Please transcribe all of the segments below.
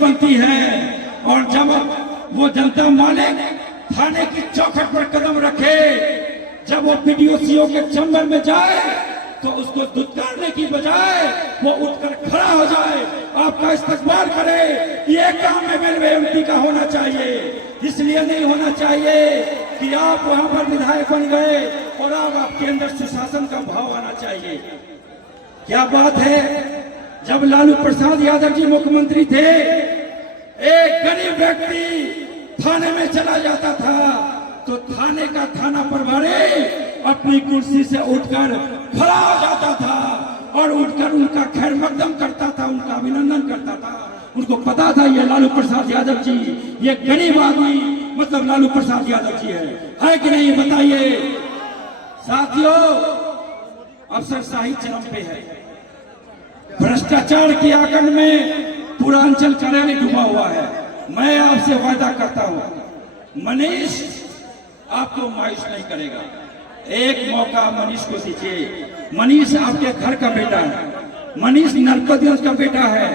बनती है। और जब वो जनता मालिक थाने की चौखट पर कदम रखे, जब वो पीडीओ के चैम्बर में जाए तो उसको दुत्कारने की बजाय वो उठकर खड़ा हो जाए, आपका इस्तकबाल करे। ये काम एमएलए का होना चाहिए। इसलिए नहीं होना चाहिए कि आप वहां पर विधायक बन गए और अब आपके अंदर सुशासन का भाव आना चाहिए। क्या बात है, जब लालू प्रसाद यादव जी मुख्यमंत्री थे, एक गरीब व्यक्ति थाने में चला जाता था तो थाने का थाना प्रभारी अपनी कुर्सी से उठकर खड़ा हो जाता था और उठकर उनका खैर मकदम करता था, उनका अभिनंदन करता था। उनको पता था ये लालू प्रसाद यादव जी, ये गरीब आदमी मतलब लालू प्रसाद यादव जी है कि नहीं, बताइए साथियों। अफसरशाही चरम पे है, भ्रष्टाचार की आकंड में पूरा अंचल करैली डूबा हुआ है। मैं आपसे वादा करता हूं, मनीष आपको मायूस नहीं करेगा। एक मौका मनीष को दीजिए। मनीष आपके घर का बेटा है, मनीष नरपतगंज का बेटा है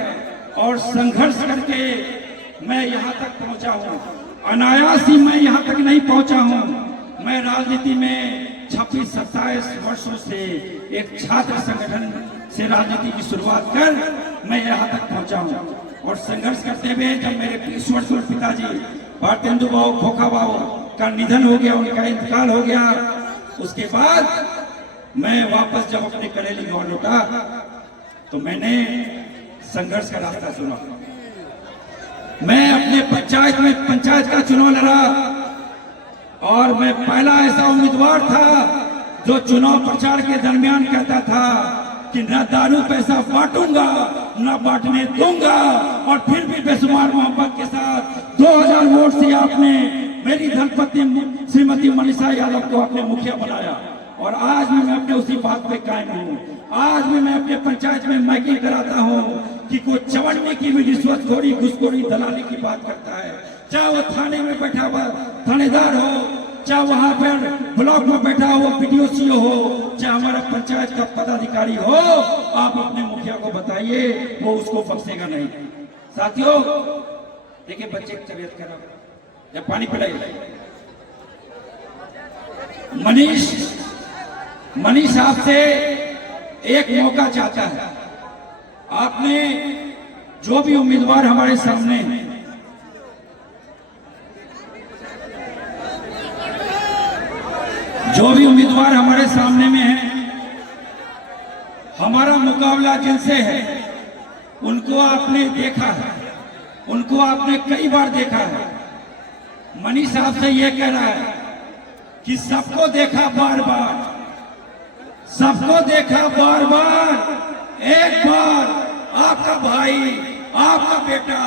और संघर्ष करके मैं यहाँ तक पहुँचा हूँ। अनायास ही मैं यहाँ तक नहीं पहुँचा हूँ। मैं राजनीति में 26-27 वर्षों से एक छात्र संगठन से राजनीति की शुरुआत कर मैं यहाँ तक पहुँचा हूँ। और संघर्ष करते हुए जब मेरे ईश्वर पिताजी भारतेंदु बाबू खोखा बाबू का निधन हो गया, उनका इंतकाल हो गया, उसके बाद मैं वापस जब अपने करेली गांव लौटा तो मैंने संघर्ष का रास्ता चुना। मैं अपने पंचायत का चुनाव लड़ा और मैं पहला ऐसा उम्मीदवार था जो चुनाव प्रचार के दरमियान कहता था कि न दारू पैसा बांटूंगा न बांटने दूंगा। और फिर भी बेशुमार मोहब्बत के साथ 2000 वोट से आपने मेरी धर्मपत्नी श्रीमती मनीषा यादव को अपने मुखिया बनाया। और आज भी मैं अपने उसी बात पे कायम हूँ। आज भी मैं अपने पंचायत में माइकिंग कराता हूँ कि कोई चवन्नी की भी रिश्वतखोरी घुसखोरी दलाली की बात करता है, चाहे वो थाने में बैठा हुआ थानेदार हो, चाहे वहां पर ब्लॉक में बैठा हुआ पीडीओ सीओ हो, चाहे हमारा पंचायत का पदाधिकारी हो, आप अपने मुखिया को बताइए, वो उसको बख्शेगा नहीं। साथियों देखिए, बच्चे की तबीयत खराब, जब पानी पिलाइए। मनीष आपसे एक मौका चाहता है। आपने जो भी उम्मीदवार हमारे सामने हैं, जो भी उम्मीदवार हमारे सामने में हैं, हमारा मुकाबला जिनसे है उनको आपने देखा है, उनको आपने कई बार देखा है। मनीष साहब से यह कह रहा है कि सबको देखा बार बार, सबको देखा बार बार, एक बार आपका भाई, आपका बेटा,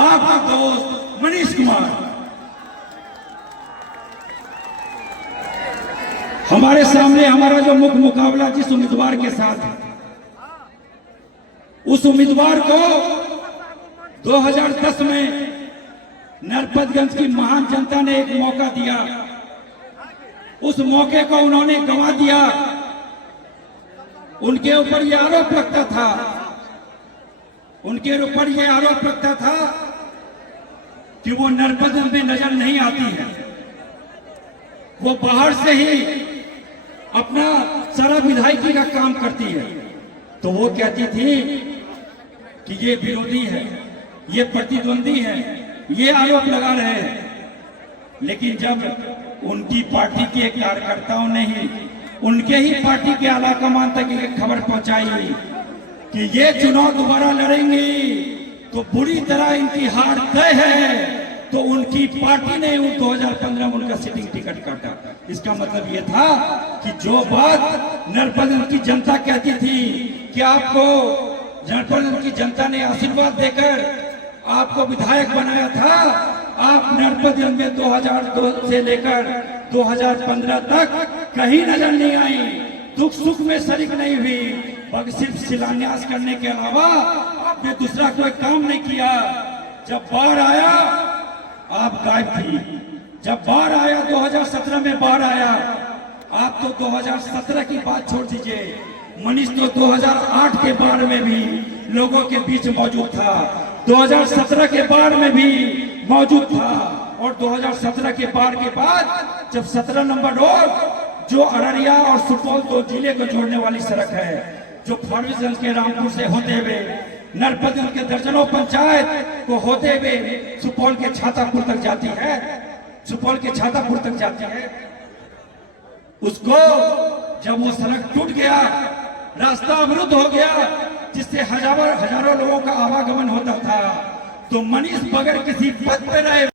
आपका दोस्त मनीष कुमार हमारे सामने। हमारा जो मुख्य मुकाबला जिस उम्मीदवार के साथ है, उस उम्मीदवार को 2010 में नरपतगंज की महान जनता ने एक मौका दिया। उस मौके को उन्होंने गंवा दिया। उनके ऊपर यह आरोप लगता था, उनके ऊपर यह आरोप लगता था कि वो नरपतगंज में नजर नहीं आती है, वो बाहर से ही अपना सारा विधायकी का काम करती है। तो वो कहती थी कि ये विरोधी है, ये प्रतिद्वंदी है, ये आरोप लगा रहे हैं। लेकिन जब उनकी पार्टी के कार्यकर्ताओं ने ही उनके ही पार्टी के आला कमान तक एक खबर पहुंचाई कि ये चुनाव दोबारा लड़ेंगी तो बुरी तरह इनकी हार तय है, तो उनकी पार्टी ने 2015 में उनका सिटिंग टिकट काटा। इसका मतलब ये था कि जो बात नरपतगंज की जनता कहती थी कि आपको नरपतगंज की जनता ने आशीर्वाद देकर आपको विधायक बनाया था, आप नरपतगंज में 2002 से लेकर 2015 तक कहीं नजर नहीं आई, दुख सुख में शरीक नहीं हुई, बल्कि सिर्फ शिलान्यास करने के अलावा आपने दूसरा कोई काम नहीं किया। जब बाढ़ आया आप गायब थी, जब बाढ़ आया 2017 में बाढ़ आया, आप तो 2017 की बात छोड़ दीजिए, मनीष तो 2008 के बाढ़ में भी लोगों के बीच मौजूद था। 2017 के बाढ़ में भी मौजूद था। और 2017 के बाढ़ के बाद जब 17 नंबर रोड जो अररिया और सुपौल दो जिले को जोड़ने वाली सड़क है, जो फारबिसगंज के रामपुर से होते हुए नरपतगंज के दर्जनों पंचायत को होते हुए सुपौल के छातापुर तक जाती है, सुपौल के छातापुर तक जाती है, उसको जब वो सड़क टूट गया, रास्ता अवरुद्ध हो गया, जिससे हजारों लोगों का आवागमन होता था, तो मनीष बगैर किसी पद पे रहे